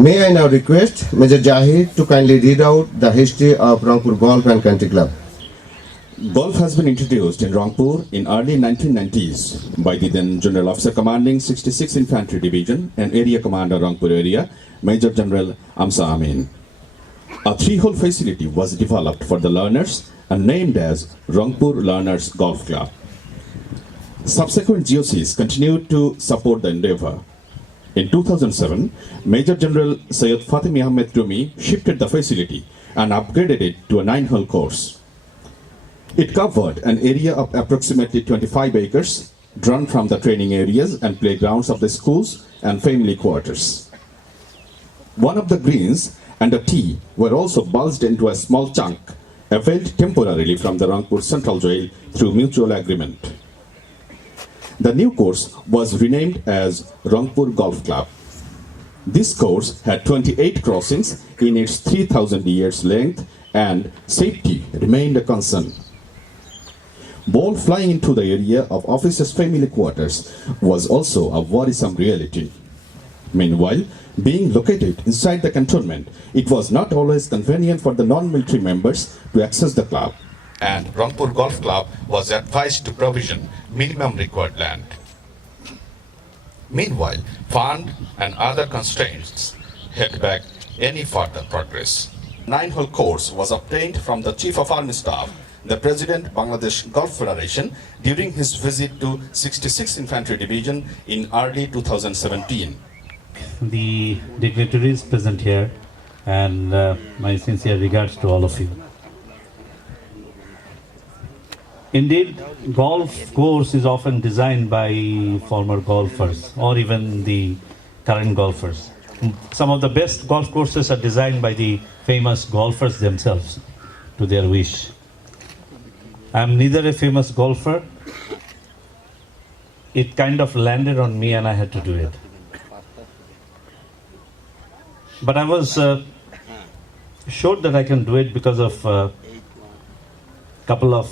May I now request Major Jahid to kindly read out the history of Rangpur Golf and Country Club. Golf has been introduced in Rangpur in early 1990s by the then General Officer commanding 66th Infantry Division and Area Commander Rangpur Area, Major General Amsa Amin. A 3-hole facility was developed for the learners and named as Rangpur Learners Golf Club. Subsequent GOCs continued to support the endeavor. In 2007, Major General Syed Fatimi Ahmed Rumi shifted the facility and upgraded it to a 9-hole course. It covered an area of approximately 25 acres, drawn from the training areas and playgrounds of the schools and family quarters. One of the greens and a tee were also bulged into a small chunk, availed temporarily from the Rangpur Central Jail through mutual agreement. The new course was renamed as Rangpur Golf Club. This course had 28 crossings in its 3,000 years length, and safety remained a concern. Ball flying into the area of officers' family quarters was also a worrisome reality. Meanwhile, being located inside the cantonment, it was not always convenient for the non-military members to access the club, and Rangpur Golf Club was advised to provision minimum required land. Meanwhile, fund and other constraints held back any further progress. 9-hole course was obtained from the Chief of Army Staff, the President, Bangladesh Golf Federation, during his visit to 66th Infantry Division in early 2017. The dignitaries present here, and my sincere regards to all of you. Indeed, golf course is often designed by former golfers or even the current golfers. Some of the best golf courses are designed by the famous golfers themselves to their wish. I am neither a famous golfer. It kind of landed on me and I had to do it. But I was sure that I can do it because of a couple of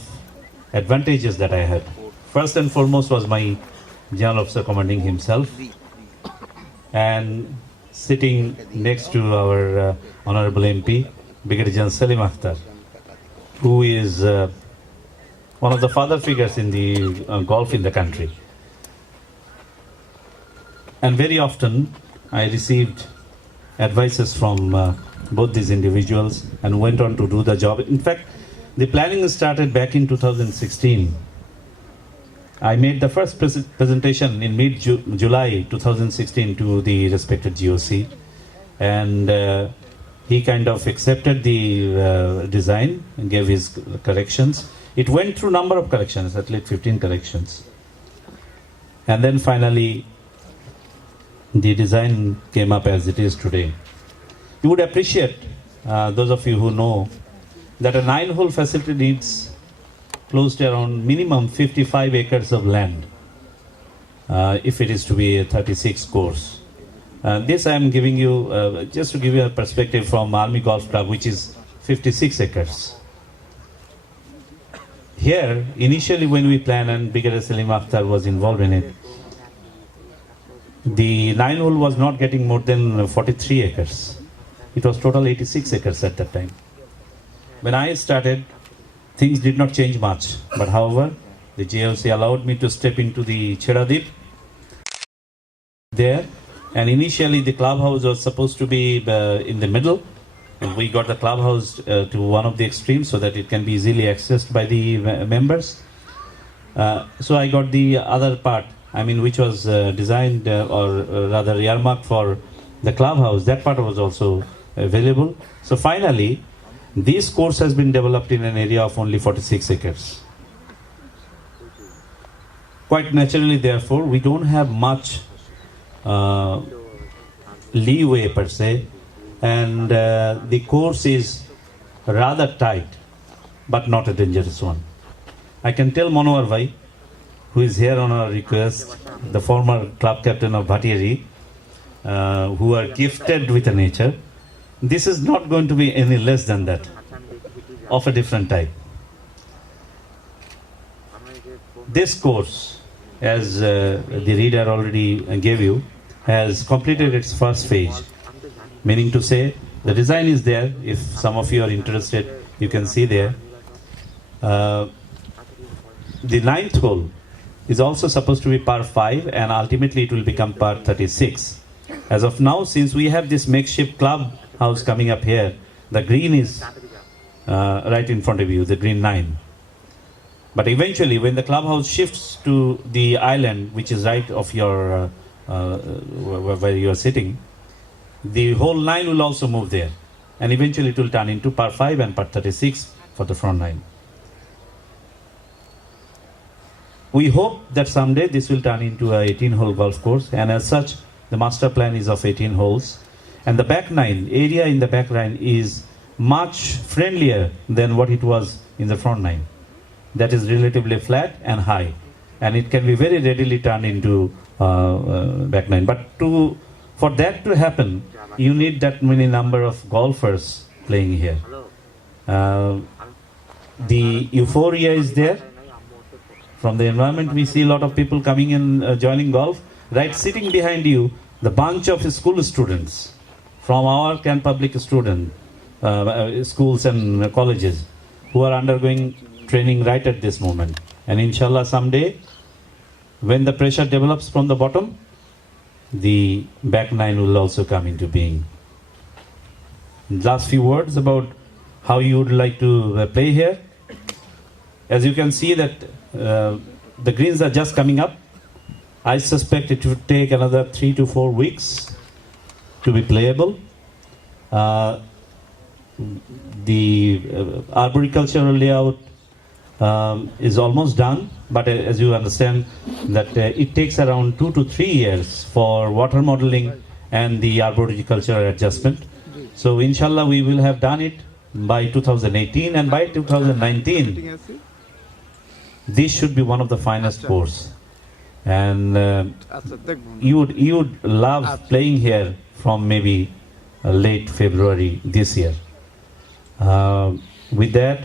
advantages that I had. First and foremost was my General Officer commanding himself, and sitting next to our Honorable MP, Brigadier General Salim Akhtar, who is one of the father figures in the golf in the country. And very often I received advices from both these individuals and went on to do the job. In fact, the planning started back in 2016. I made the first presentation in mid-July 2016 to the respected GOC, and he kind of accepted the design and gave his corrections. It went through a number of corrections, at least 15 corrections. And then finally, the design came up as it is today. You would appreciate, those of you who know, that a 9-hole facility needs close to around minimum 55 acres of land if it is to be a 36 course. This I am giving you just to give you a perspective from Army Golf Club, which is 56 acres. Here, initially when we planned, and Brigadier Salim Akhtar was involved in it, the 9-hole was not getting more than 43 acres. It was total 86 acres at that time. When I started, things did not change much. But however, the JOC allowed me to step into the Cheradip there. And initially the clubhouse was supposed to be in the middle. And we got the clubhouse to one of the extremes so that it can be easily accessed by the members. So I got the other part, which was designed or rather earmarked for the clubhouse. That part was also available. So finally, this course has been developed in an area of only 46 acres. Quite naturally, therefore, we don't have much leeway per se, and the course is rather tight, but not a dangerous one. I can tell Manohar Bhai, who is here on our request, the former club captain of Bhatiari, who are gifted with a nature, this is not going to be any less than that, of a different type. This course, as the reader already gave you, has completed its first phase. meaning to say the design is there. If some of you are interested, you can see there. The ninth hole is also supposed to be par 5, and ultimately it will become par 36. As of now, since we have this makeshift club house coming up here, the green is right in front of you, the green 9. But eventually, when the clubhouse shifts to the island, which is right of your where you are sitting, the whole 9 will also move there, and eventually it will turn into par 5 and par 36 for the front 9. We hope that someday this will turn into a 18-hole golf course, and as such, the master plan is of 18 holes. And the back 9, area in the back 9 is much friendlier than what it was in the front 9. That is relatively flat and high, and it can be very readily turned into back 9. But for that to happen, you need that many number of golfers playing here. The euphoria is there. From the environment, we see a lot of people coming in, joining golf. Right, sitting behind you, the bunch of school students from our Can Public student schools and colleges who are undergoing training right at this moment. And inshallah, someday, when the pressure develops from the bottom, the back 9 will also come into being. Last few words about how you would like to play here. As you can see that the greens are just coming up. I suspect it would take another 3 to 4 weeks to be playable. The arboricultural layout is almost done, but as you understand that it takes around 2 to 3 years for water modeling and the arboricultural adjustment. So inshallah we will have done it by 2018, and by 2019 this should be one of the finest courses. And you would love playing here from maybe late February this year. With that,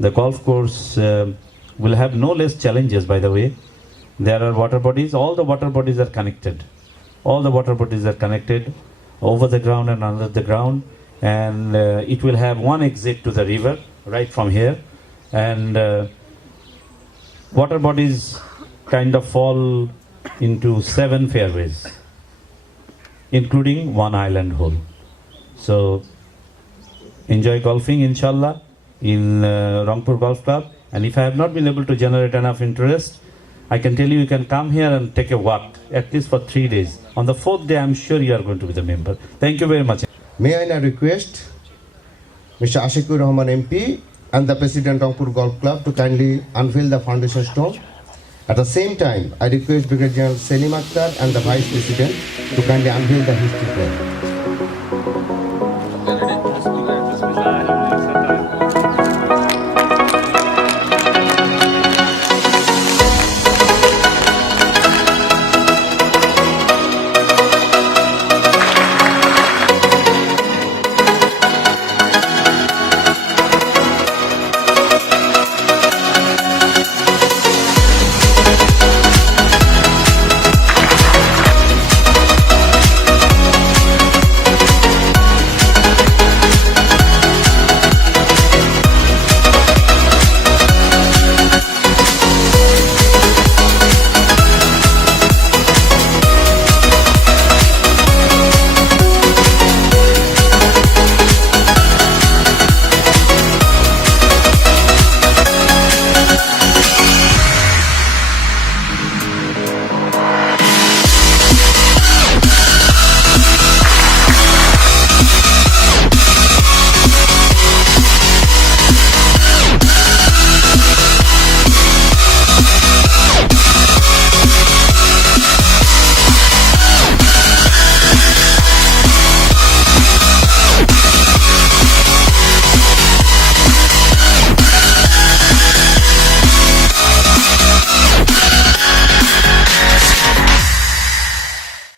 the golf course will have no less challenges, by the way. There are water bodies. All the water bodies are connected. All the water bodies are connected over the ground and under the ground. And it will have one exit to the river right from here. And water bodies kind of fall into 7 fairways, including 1 island hole. So enjoy golfing, inshallah, in Rangpur Golf Club. And if I have not been able to generate enough interest, I can tell you can come here and take a walk, at least for 3 days. On the 4th day, I'm sure you are going to be the member. Thank you very much. May I now request Mr. Ashikur Rahman MP and the President Rangpur Golf Club to kindly unveil the foundation stone. At the same time, I request Brigadier General Selim Akhtar and the Vice President to kindly unveil the history plate.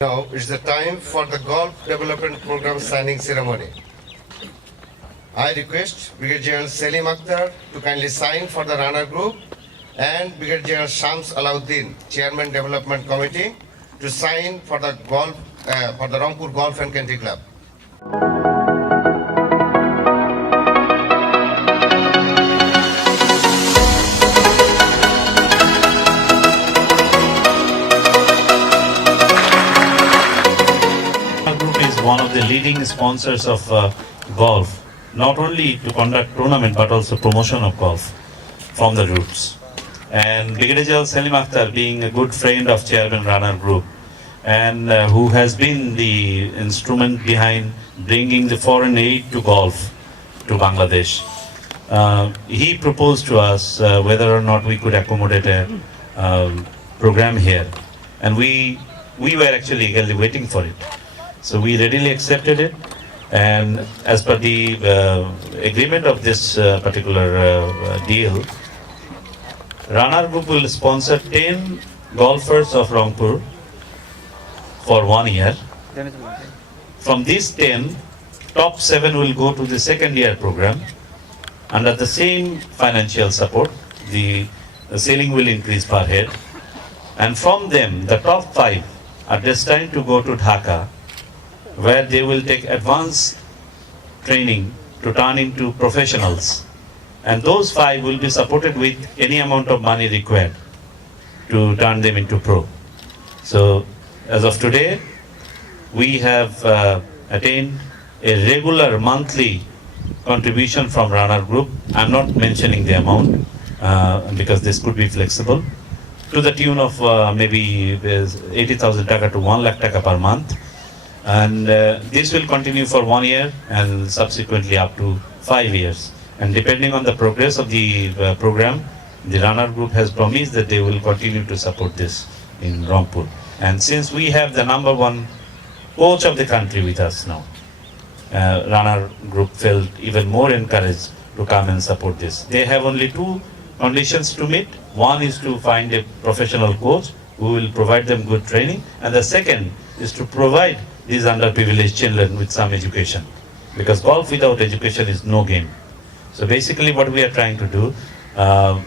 Now it's the time for the Golf Development Program signing ceremony. I request Brigadier General Selim Akhtar to kindly sign for the runner group, and Brigadier General Shams Alauddin, Chairman Development Committee, to sign for the Rangpur Golf and Country Club. Our group is one of the leading sponsors of golf, not only to conduct tournament but also promotion of golf from the roots. And Brigadier General Selim Akhtar, being a good friend of Chairman Rana Group, and who has been the instrument behind bringing the foreign aid to golf to Bangladesh, he proposed to us whether or not we could accommodate a program here, and we were actually eagerly waiting for it. So we readily accepted it, and as per the agreement of this particular deal, Rana Group will sponsor 10 golfers of Rangpur for 1 year. From these 10, top 7 will go to the second year program. Under the same financial support, the ceiling will increase per head. And from them, the top 5 are destined to go to Dhaka, where they will take advanced training to turn into professionals. And those 5 will be supported with any amount of money required to turn them into pro. So as of today, we have attained a regular monthly contribution from Rana Group. I'm not mentioning the amount because this could be flexible, to the tune of maybe 80,000 taka to 1 lakh taka per month. And this will continue for 1 year and subsequently up to 5 years. And depending on the progress of the program, the Rana Group has promised that they will continue to support this in Rangpur. And since we have the #1 coach of the country with us now, Rana Group felt even more encouraged to come and support this. They have only 2 conditions to meet. One is to find a professional coach who will provide them good training, and the second is to provide these underprivileged children with some education, because golf without education is no game. So basically what we are trying to do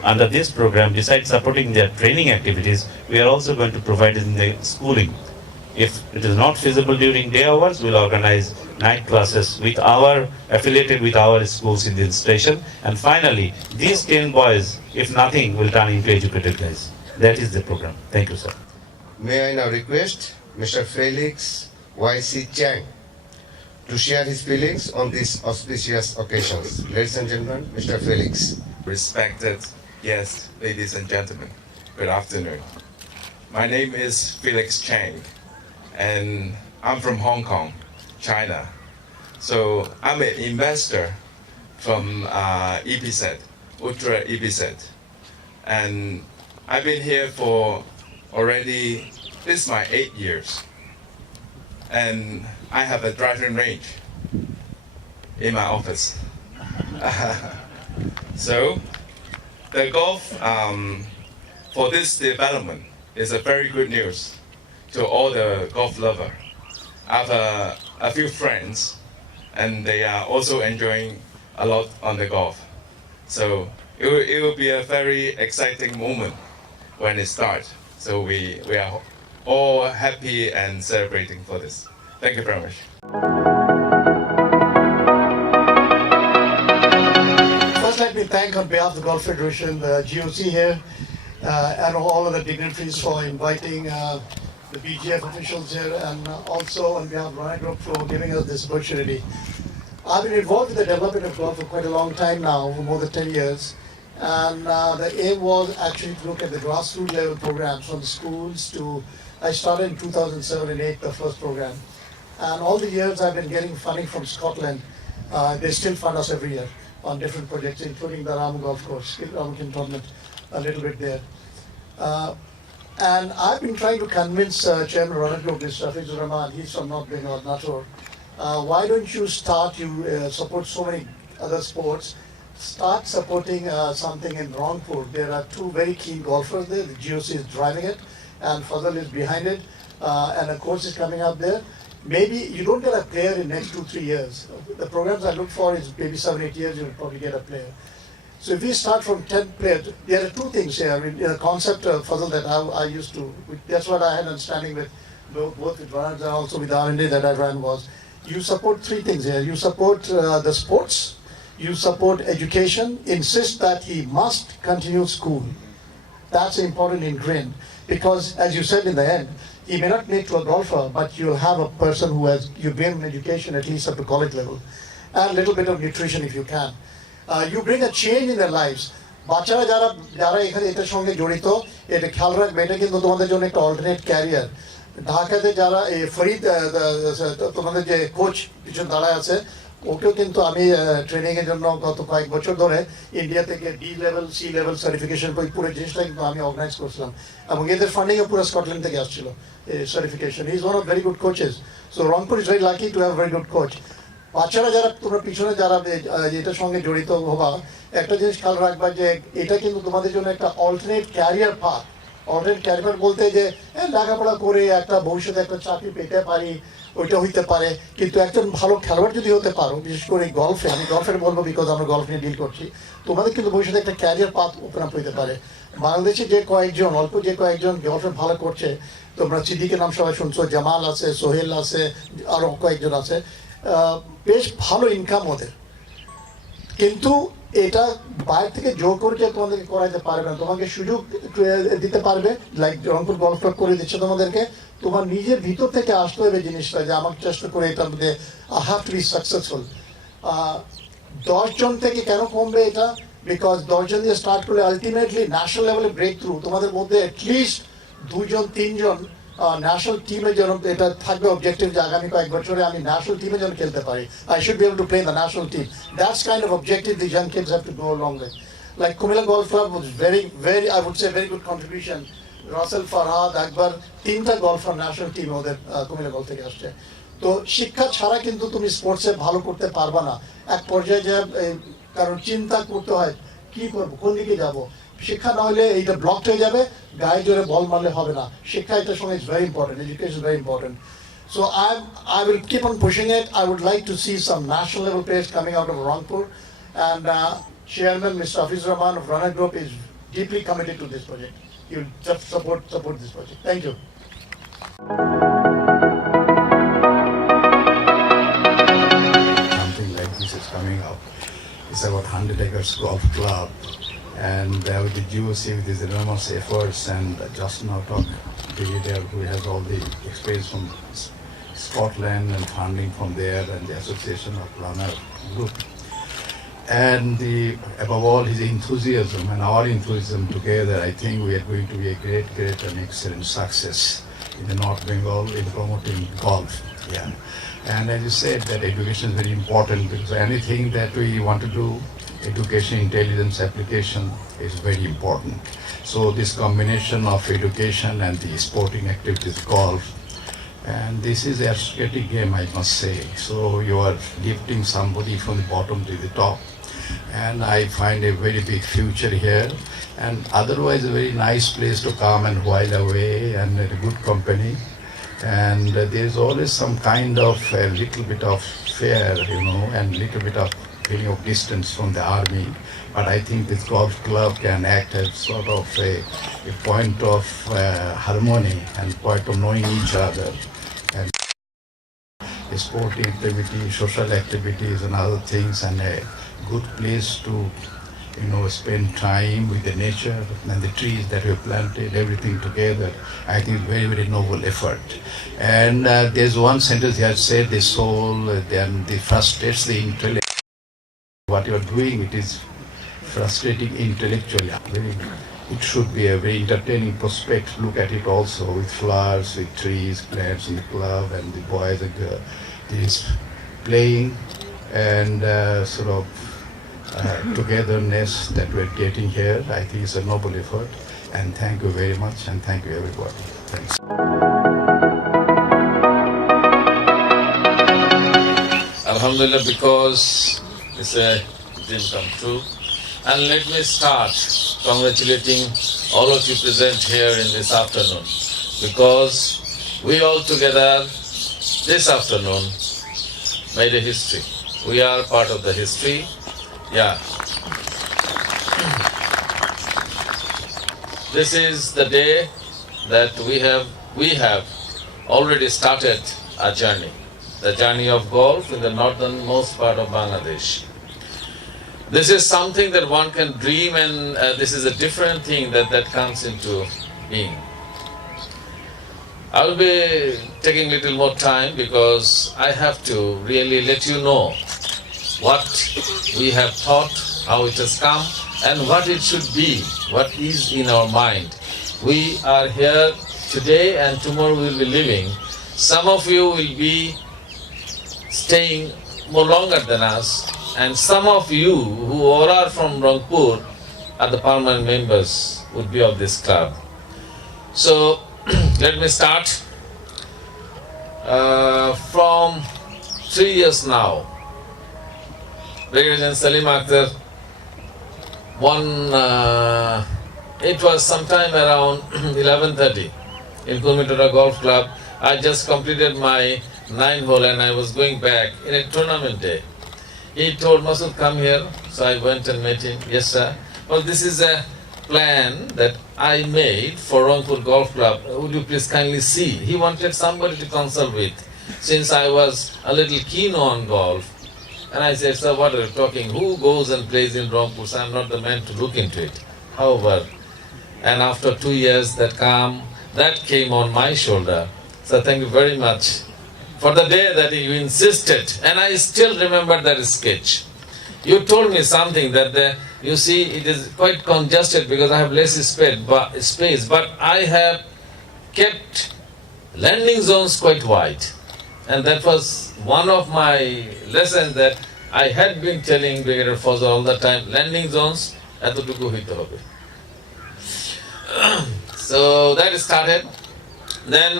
under this program, besides supporting their training activities, we are also going to provide in the schooling. If it is not feasible during day hours, we'll organize night classes with affiliated with our schools in the station. And finally, these 10 boys, if nothing, will turn into educated guys. That is the program. Thank you, sir. May I now request Mr. Felix Y.C. Chang to share his feelings on these auspicious occasions. Ladies and gentlemen, Mr. Felix. Respected guests, ladies and gentlemen, good afternoon. My name is Felix Chang, and I'm from Hong Kong, China. So I'm an investor from EPZ, Ultra EPZ. And I've been here for already, this is my 8 years. And I have a driving range in my office. So the golf for this development is a very good news to all the golf lovers. I have a few friends, and they are also enjoying a lot on the golf. So it will be a very exciting moment when it starts. So we are all happy and celebrating for this. Thank you very much. First, let me thank on behalf of the Golf Federation, the GOC here, and all of the dignitaries for inviting the BGF officials here, and also on behalf of Rana Group for giving us this opportunity. I've been involved with the development of golf for quite a long time now, for more than 10 years. And the aim was actually to look at the grassroots level programs from the schools to, I started in 2007 and 8, the first program. And all the years I've been getting funding from Scotland. They still fund us every year on different projects, including the Ram Golf Course, Ram Tournament, a little bit there. And I've been trying to convince Chairman Rana Group, Mr. Hafizur Rahman, he's from North Bengal, Natur. Why don't you start, you support so many other sports, start supporting something in Rangpur. There are 2 very keen golfers there. The GOC is driving it, and Fazal is behind it, and a coach is coming up there. Maybe you don't get a player in next 2-3 years. The programs I look for is maybe 7-8 years, you'll probably get a player. So if we start from 10 players, there are 2 things here. I mean, the concept of Fazal that I used to, that's what I had understanding with both with Rana and also with R&D that I ran was, you support three things here. You support the sports, you support education, insist that he must continue school. That's an important ingredient because, as you said in the end, he may not make to a golfer, but you'll have a person who has, you bring an education at least up to college level, and a little bit of nutrition if you can. You bring a change in their lives. বাচ্চারা যারা যারা এখানে এটার সঙ্গে জড়িত, এটা খেয়াল রাখবে, এটা কিন্তু তোমাদের জন্য একটা অল্টারনেট ক্যারিয়ার। ঢাকাতে যারা এই ফরিদ তোমাদের যে কোচ পিছনে দাঁড়ায় আছে, ওকেও কিন্তু আমি ট্রেনিংয়ের জন্য গত কয়েক বছর ধরে ইন্ডিয়া থেকে D level C level certification পুরো জিনিসটা কিন্তু আমি অর্গানাইজ করছিলাম, এবং এদের ফান্ডিংও পুরো স্কটল্যান্ড থেকে আসছিল certification. He is one of very good coaches. So Rangpur is very lucky to have very good coach. বাচ্চারা যারা তোমরা পিছনে যারা এটার সঙ্গে জড়িত হবা, একটা জিনিস খেয়াল রাখবা যে এটা কিন্তু তোমাদের জন্য একটা alternate career path. Alternate career বলতে যে লেখাপড়া করে একটা ভবিষ্যতে একটা চাকরি পেতে পারি, ওইটা হইতে পারে, কিন্তু একজন ভালো খেলোয়াড় যদি হতে পারো, বিশেষ করে গল্ফে, আমি গল্ফের বলবো বিকজ আমরা গল্ফ নিয়ে ডিল করছি, তোমাদের কিন্তু ভবিষ্যতে একটা ক্যারিয়ার পাথ ওপেন আপ হইতে পারে। বাংলাদেশে যে কয়েকজন অল্প যে কয়েকজন গল্ফে ভালো করছে, তোমরা সিদ্দিকের নাম সবাই শুনছো, জামাল আছে, সোহেল আছে, আরও কয়েকজন আছে, বেশ ভালো ইনকাম ওদের, কিন্তু এটা বাইরে থেকে জোর করে যে তোমাদেরকে করাইতে পারবে না, তোমাকে সুযোগ দিতে পারবে, লাইক রংপুর গল্ফ ক্লাব করে দিচ্ছে তোমাদেরকে। তোমার নিজের ভিতর থেকে আসতে হবে জিনিসটা যে আমাকে চেষ্টা করে এটার মধ্যে I have to be successful. 10 জন থেকে কেন কমবে এটা? বিকজ 10 জন দিয়ে স্টার্ট করলে আলটিমেটলি ন্যাশনাল লেভেলে ব্রেক থ্রু তোমাদের মধ্যে অ্যাটলিস্ট 2 জন 3 জন ন্যাশনাল টিমে যেন এটা থাকবে অবজেক্টিভ যে আগামী কয়েক বছরে আমি ন্যাশনাল টিমে যেন খেলতে পারি। I should be able to play in the national team. That's kind of objective the young kids have to go along with. Like Kumila Golf Club was very I would say very good contribution. Rasel, Farhad, Akbar, 3টা golfer national team ওদের Comilla golf থেকে আসছে। তো শিক্ষা ছাড়া কিন্তু তুমি স্পোর্টসে ভালো করতে পারবা না এক পর্যায়ে যে, কারণ চিন্তা করতে হয় কি করবো, কোন দিকে যাবো। শিক্ষা না হলে এইটা ব্লক হয়ে যাবে, গায়ে জোরে বল মারলে হবে না। শিক্ষা এটার সঙ্গে is very important, education very important. So I will keep on pushing it. I would like to see some national level players coming out of Rangpur, and Chairman Mr. Hafiz Rahman of Runner Group is deeply committed to this project. He will just support this project. Thank you. Something like this is coming up. It's about 100 acres golf club, and with the GOC with his enormous efforts, and just now talk to you there who has all the experience from Scotland and funding from there, and the Association of Runner Group. And above all, his enthusiasm and our enthusiasm together, I think we are going to be a great and excellent success in the North Bengal in promoting golf. Yeah. And as you said, that education is very important, because anything that we want to do, education, intelligence, application is very important. So this combination of education and the sporting activities, golf, and this is a strategic game, I must say. So you are lifting somebody from the bottom to the top, and I find a very big future here, and otherwise a very nice place to come and while away, and a good company. And there's always some kind of a little bit of fear, and little bit of feeling of distance from the army. But I think this golf club can act as sort of a point of harmony and point of knowing each other. And sporting activity, social activities and other things, and a good place to spend time with the nature and the trees that we planted, everything together. I think very noble effort. And there's one sentence he has said, the soul then frustrates the intellect. What you are doing, it is frustrating intellectually. It should be a very entertaining prospect. Look at it also with flowers, with trees, plants in the club, and the boys and girls. This playing and sort of togetherness that we're getting here. I think it's a noble effort, and thank you very much, and thank you everybody. Thanks. Alhamdulillah, because it's a dream come true. And let me start congratulating all of you present here in this afternoon, because we all together this afternoon made a history. We are part of the history. Yeah. This is the day that we have already started our journey. the journey of golf in the northernmost part of Bangladesh. This is something that one can dream, and this is a different thing that comes into being. I will be taking a little more time because I have to really let you know what we have thought, how it has come, and what it should be, what is in our mind. We are here today and tomorrow we will be leaving. Some of you will be staying more longer than us, and some of you who all are from Rangpur are the permanent members would be of this club. So let me start. From 3 years now, Brigadier Salim Akhtar, it was sometime around 11:30 in Kulmitora Golf Club. I just completed my 9 hole and I was going back in a tournament day. He told Masood, come here. So I went and met him. Yes, sir. Well, this is a plan that I made for Rangpur Golf Club. Would you please kindly see? He wanted somebody to consult with, since I was a little keen on golf. And I said, sir, what are you talking? Who goes and plays in Rangpur? So I'm not the man to look into it. However, and after 2 years, that came on my shoulder. So thank you very much for the day that you insisted. And I still remember that sketch. You told me something that you see it is quite congested because I have less space, but I have kept landing zones quite wide. And that was one of my lessons that I had been telling Brigadier Fawzal all the time, landing zones, এতটুকু হইতে হবে. So that started. Then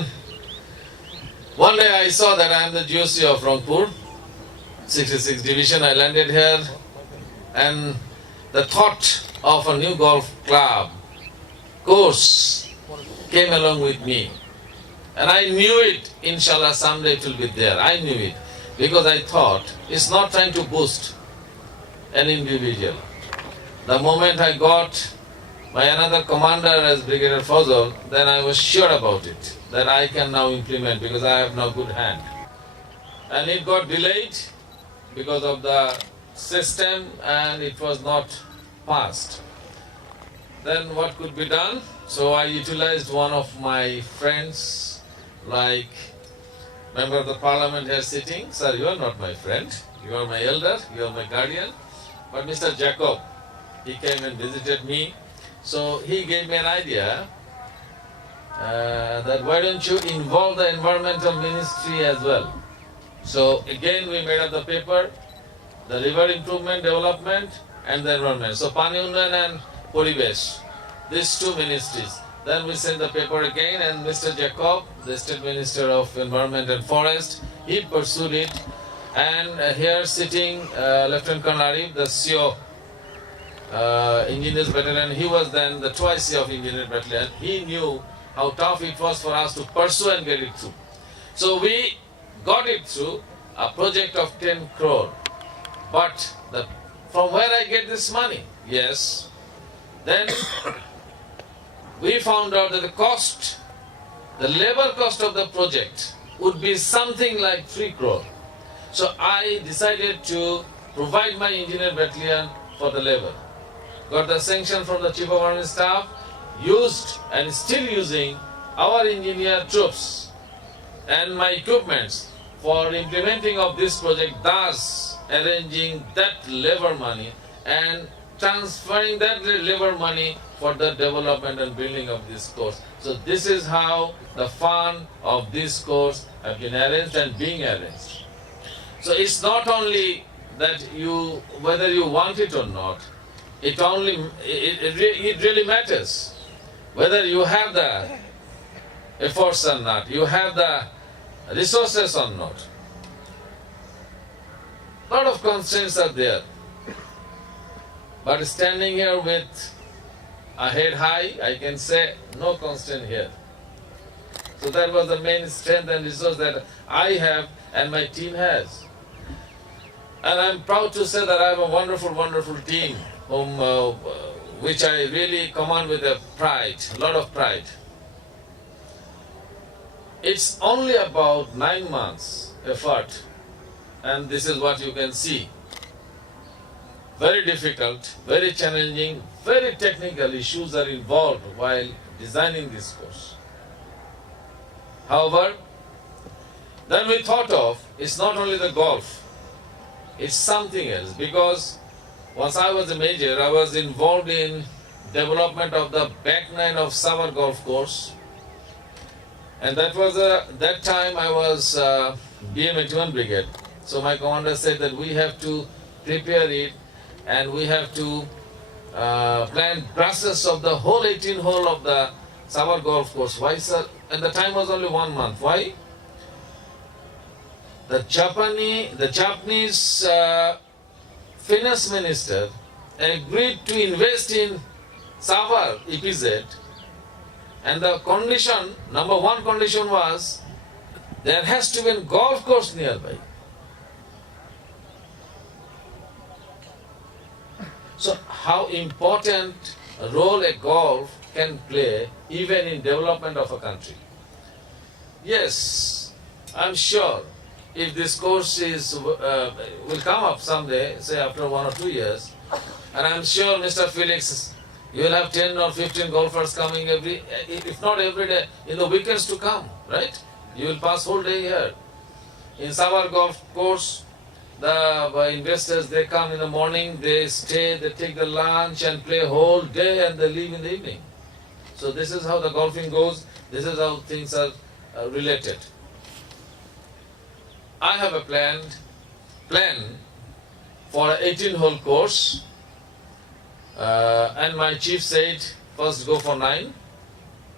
one day I saw that I am the GOC of Rangpur, 66 division. I landed here and the thought of a new golf club course came along with me. And I knew it, inshallah, someday it will be there. I knew it because I thought it's not trying to boost an individual. The moment I got my another commander as Brigadier Fawzal, then I was sure about it, that I can now implement because I have now good hand. And it got delayed because of the system and it was not passed. Then what could be done? So I utilized one of my friends, like member of the parliament here sitting. Sir, you are not my friend, you are my elder, you are my guardian. But Mr. Jacob, he came and visited me. So he gave me an idea that why don't you involve the environmental ministry as well. So again we made up the paper, the river improvement, development and the environment. So Pani Unnayan and Poribesh, these two ministries. Then we sent the paper again and Mr. Jacob, the State Minister of Environment and Forest, he pursued it. And here sitting Lieutenant Colonel Arif, the CO, Engineers Battalion, he was then the twice of Engineers Battalion. He knew how tough it was for us to pursue and get it through. So we got it through, a project of 10 crore. But from where I get this money? Yes. Then we found out that the labor cost of the project would be something like 3 crore. So I decided to provide my engineer battalion for the labor. Got the sanction from the Chief of Army Staff, used and still using our engineer troops and my equipments for implementing of this project, thus arranging that labor money and transferring that labor money for the development and building of this course. So this is how the fund of this course have been arranged and being arranged. So it's not only that whether you want it or not, it really matters whether you have the efforts or not, you have the resources or not. A lot of constraints are there. But standing here with a head high, I can say no constraint here. So that was the main strength and resource that I have and my team has. And I'm proud to say that I have a wonderful, wonderful team which I really command with a lot of pride. It's only about 9 months effort, and this is what you can see. Very difficult, very challenging, very technical issues are involved while designing this course. However, then we thought of, it's not only the golf, it's something else, because once I was a major, I was involved in development of the back nine of summer golf course, and that time I was BM81 brigade. So my commander said that we have to prepare it and we have to plan process of the whole 18 hole of the summer golf course. Why, sir? And the time was only 1 month. Why? The Japanese finance minister agreed to invest in Savar EPZ, and the condition, number one condition was there has to be a golf course nearby. So how important a role a golf can play even in development of a country. Yes, I'm sure if this course will come up someday, say after 1 or 2 years, and I'm sure Mr. Felix, you will have 10 or 15 golfers coming if not every day, in the weekends to come, right? You will pass whole day here. In summer golf course, the investors, they come in the morning, they stay, they take the lunch and play whole day and they leave in the evening. So this is how the golfing goes, this is how things are related. I have a plan for an 18-hole course, and my chief said, first go for 9,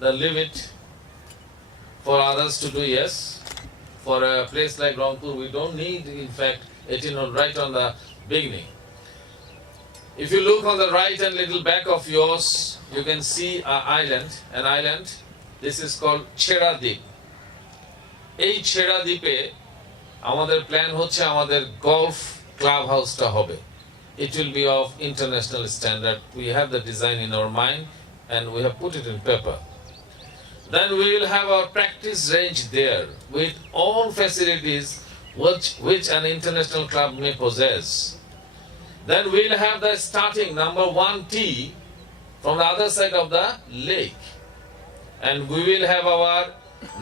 then leave it for others to do. Yes. For a place like Rangpur, we don't need, in fact, 18-hole right on the beginning. If you look on the right and little back of yours, you can see an island. This is called Chera Deep. এই ছেড়া দ্বীপে আমাদের plan হচ্ছে আমাদের golf club হাউসটা হবে. It will be of international standard. We have the design in our mind and we have put it in paper. Then we will have our practice range there with all facilities which an international club may possess. Then we will have the starting number 1 tee from the other side of the lake. And we will have our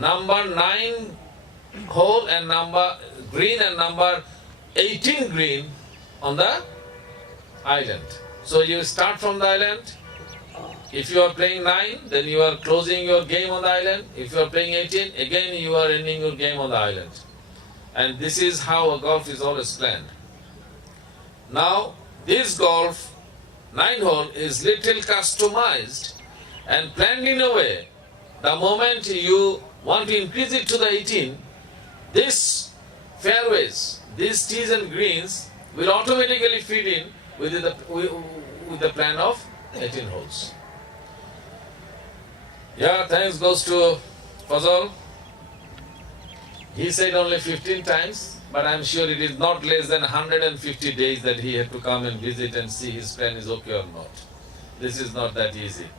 number 9 hole and number green and number 18 green on the island. So you start from the island. If you are playing 9, then you are closing your game on the island. If you are playing 18, again you are ending your game on the island. And this is how a golf is always planned. Now this golf 9 hole is little customized and planned in a way, the moment you want to increase it to the 18, this fairways, these tees and greens will automatically fit in with the plan of 18 holes. Yeah, thanks goes to Fazal. He said only 15 times, but I'm sure it is not less than 150 days that he had to come and visit and see his plan is okay or not. This is not that easy.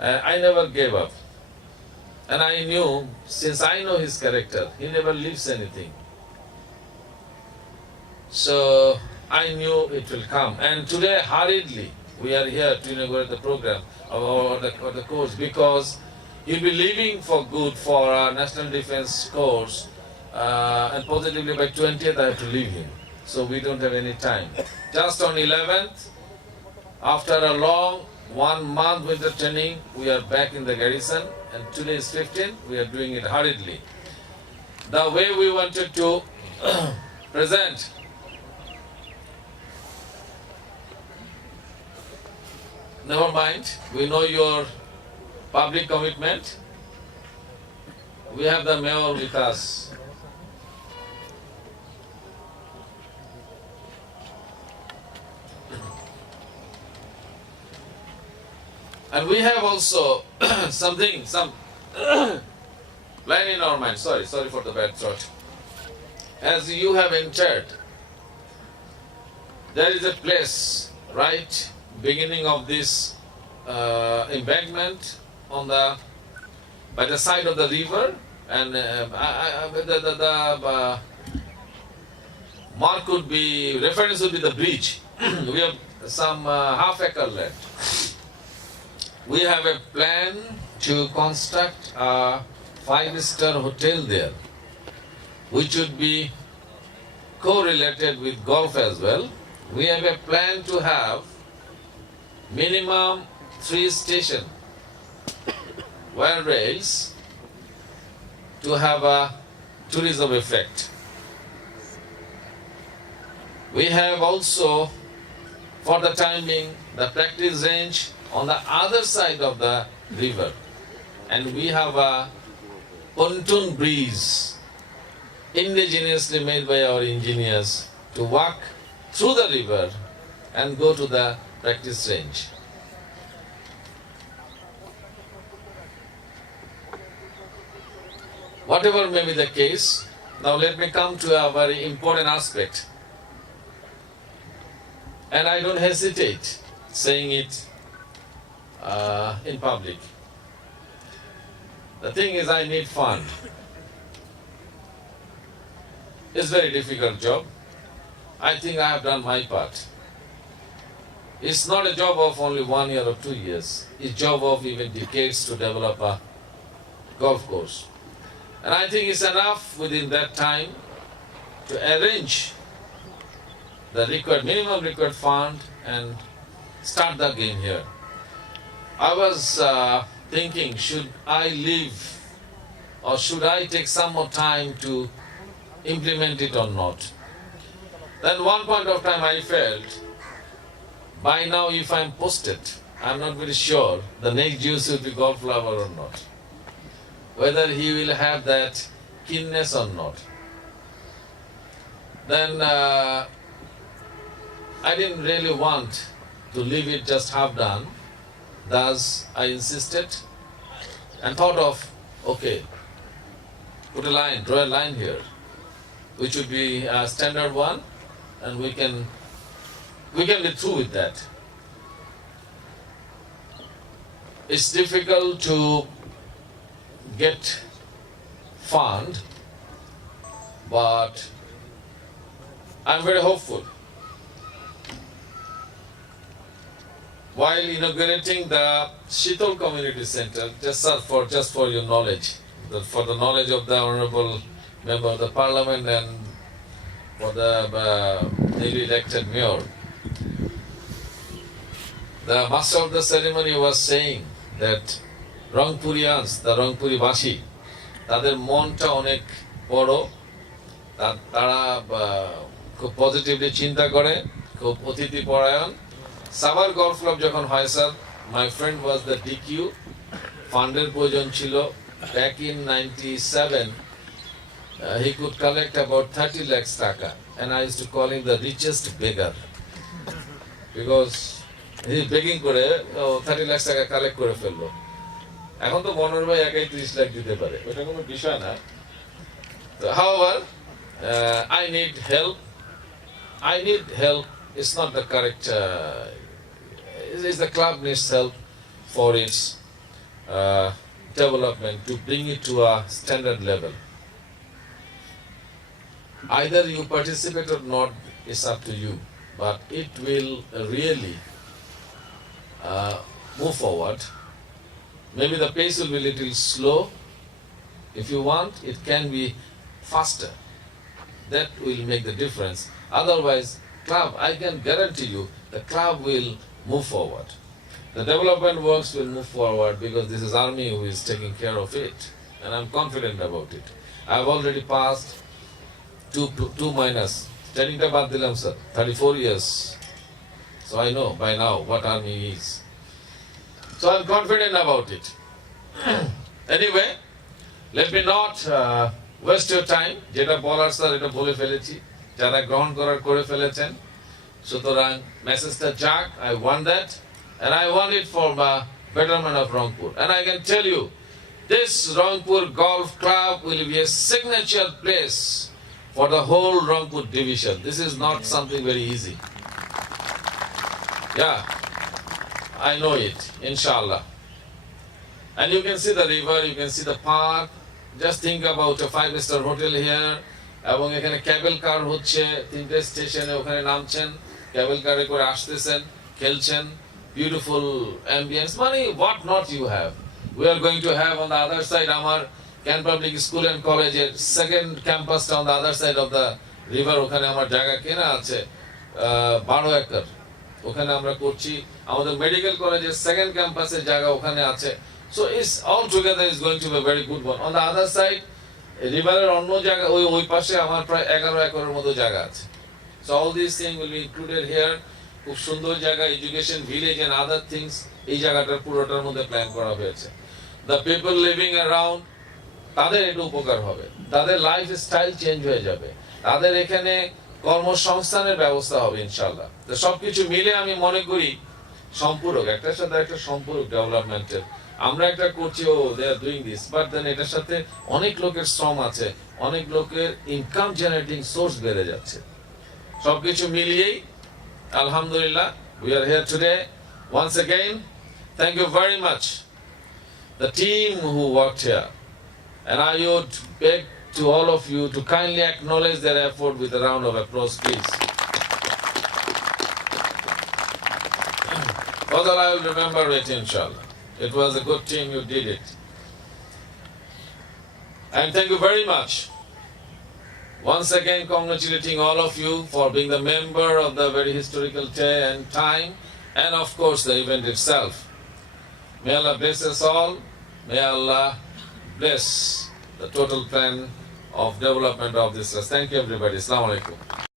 I never gave up. And I knew, since I know his character, he never leaves anything. So I knew it will come. And today, hurriedly, we are here to inaugurate the program or the course, because he'll be leaving for good for our National Defense course, and positively by 20th I have to leave him. So we don't have any time. Just on 11th, after a long 1 month winter training, we are back in the garrison, and today is 15th, we are doing it hurriedly. The way we wanted to present never mind, we know your public commitment. We have the mayor with us. And we have also some plan in our mind. Sorry for the bad throat. As you have entered, there is a place right beginning of this embankment by the side of the river, and the mark would be, reference would be the bridge. We have some half-acre land. We have a plan to construct a 5-star hotel there, which would be correlated with golf as well. We have a plan to have minimum 3 stations, wire rails, to have a tourism effect. We have also, for the time being, the practice range on the other side of the river, and we have a pontoon bridge indigenously made by our engineers to walk through the river and go to the practice range. Whatever may be the case, now let me come to a very important aspect. And I don't hesitate saying it in public. The thing is, I need fund. It's a very difficult job. I think I have done my part. It's not a job of only 1 year or 2 years. It's a job of even decades to develop a golf course. And I think it's enough within that time to arrange the minimum required fund and start the game here. I was thinking, should I leave or should I take some more time to implement it or not? Then one point of time I felt, by now if I'm posted, I'm not very sure the next Jews will be golf lover or not. Whether he will have that keenness or not. Then I didn't really want to leave it just half done. Thus I insisted and thought of, okay, put a line, draw a line here, which would be a standard one, and we can be through with that. It's difficult to get fund, but I'm very hopeful. While inaugurating the Shitol Community Center, just for your knowledge, for the knowledge of the Honorable Member of the Parliament and for the newly elected Mayor, the Master of the Ceremony was saying that Rangpurians, the Rangpuri Bashi, তাদের মনটা অনেক বড়, তারা খুব positively চিন্তা করে, খুব অতিথি পরায়ণ। সাভার গলফ ক্লাব যখন হয় sir, my friend was the DQ, ফান্ডের প্রয়োজন ছিল। Back in 97 he could collect about 30 lakhs টাকা, and I used to call him the richest beggar because he begging করে 30 lakhs টাকা কালেক্ট করে ফেললো। এখন তো মনোহর ভাই একাই 30 লাখ দিতে পারে, ওটা কোনো বিষয় না। However, I need help. It's not the correct. It's the club needs help for its development to bring it to a standard level. Either you participate or not, it's up to you. But it will really move forward. Maybe the pace will be a little slow. If you want, it can be faster. That will make the difference. Otherwise, club, I can guarantee you, the club will move forward. The development works will move forward because this is army who is taking care of it, and I'm confident about it. I've already passed two minors. Training ta baad dilam sir, 34 years. So I know by now what army is. So I'm confident about it. Anyway, let me not waste your time. যেটা বলার sir এটা বলে ফেলেছি, যারা গ্রহণ করার করে ফেলেছেন। সুতরাং মেসেজটা যাক, I want that, and I want it for the betterment of Rangpur. And I can tell you, this Rangpur Golf Club will be a signature place for the whole Rangpur division. This is not something very easy. Yeah, I know it, inshallah. And you can see the river, you can see the park, Just think about a 5-star hotel here. এবং এখানে কেবল কার হচ্ছে 3টে স্টেশনে, ওখানে নামছেন, কেবল কারে করে আসতেছেন, খেলছেন, বিউটিফুল অ্যাম্বিয়েন্স, মানে what not you have. We are going to have on the other side আমার ক্যান পাবলিক স্কুল এন্ড কলেজের second ক্যাম্পাসটা on the other side of the river, ওখানে আমার জায়গা কেনা আছে 12 একর, ওখানে আমরা করছি। আমাদের মেডিকেল কলেজের সেকেন্ড ক্যাম্পাসের জায়গা ওখানে আছে। So it's all together is going to be a very good one. On the other side রিভারের অন্য জায়গা ওই পাশে আমার প্রায় 11 একরের মতো জায়গা আছে। So all these things will be included here. খুব সুন্দর জায়গা, education village and other things এই জায়গাটার পুরোটার মধ্যে প্ল্যান করা হয়েছে। দ্য পিপল লিভিং অ্যারাউন্ড, তাদের একটু উপকার হবে, তাদের লাইফ স্টাইল চেঞ্জ হয়ে যাবে, তাদের এখানে কর্মসংস্থানের ব্যবস্থা হবে ইনশাআল্লাহ। তো সবকিছু মিলে আমি মনে করি সম্পূরক, একটার সাথে একটা সম্পূরক ডেভেলপমেন্টের। আমরা একটা করছি, ও they are doing this, but then এটার সাথে অনেক লোকের শ্রম আছে, অনেক লোকের ইনকাম জেনারেটিং সোর্স বেড়ে যাচ্ছে। সবকিছু মিলিয়েই আলহামদুলিল্লাহ we are here today. Once again, thank you very much the team who worked here, and I would beg to all of you to kindly acknowledge their effort with a round of applause, please. Father, I will remember it inshallah. It was a good team, you did it. And thank you very much. Once again, congratulating all of you for being the member of the very historical day and time, and of course the event itself. May Allah bless us all. May Allah bless the total plan of development of this. Thank you everybody. Assalamu alaikum.